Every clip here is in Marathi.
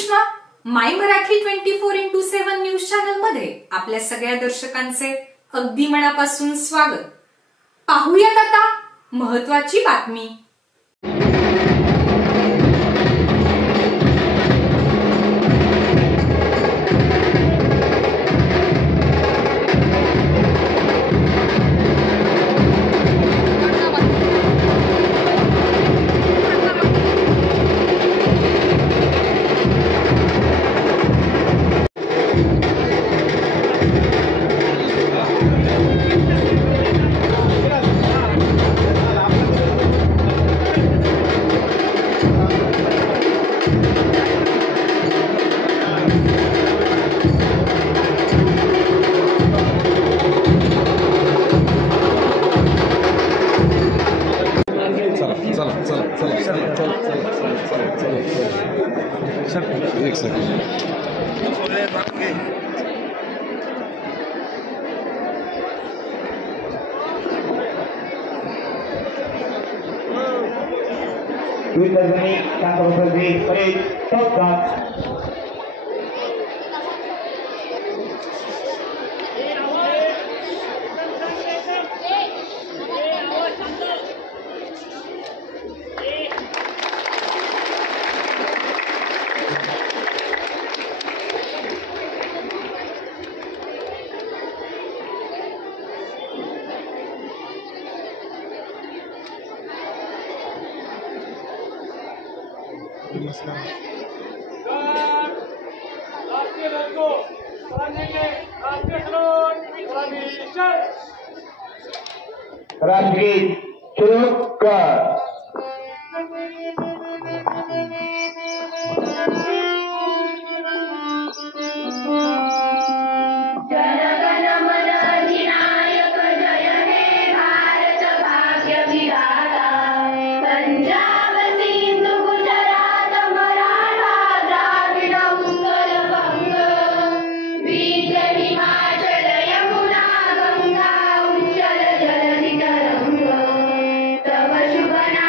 सुषमा, माय मराठी 24x7 न्यूज चॅनल मध्ये आपल्या सगळ्या दर्शकांचे अगदी मनापासून स्वागत। पाहूयात आता महत्त्वाची बातमी। एक सेकंड राजगीर शुरू कर। शुभ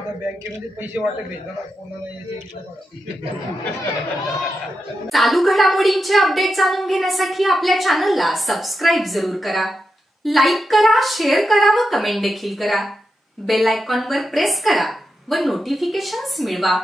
आता बँकेमध्ये पैसे वाटप भेटणार कोणाला यायचे चालू घडामोडींचे अपडेट जाणून घेण्यासाठी आपल्या चॅनलला सबस्क्राईब जरूर करा, लाईक करा, शेअर करा व कमेंट देखील करा. बेल आयकॉनवर प्रेस करा व नोटिफिकेशन्स मिळवा.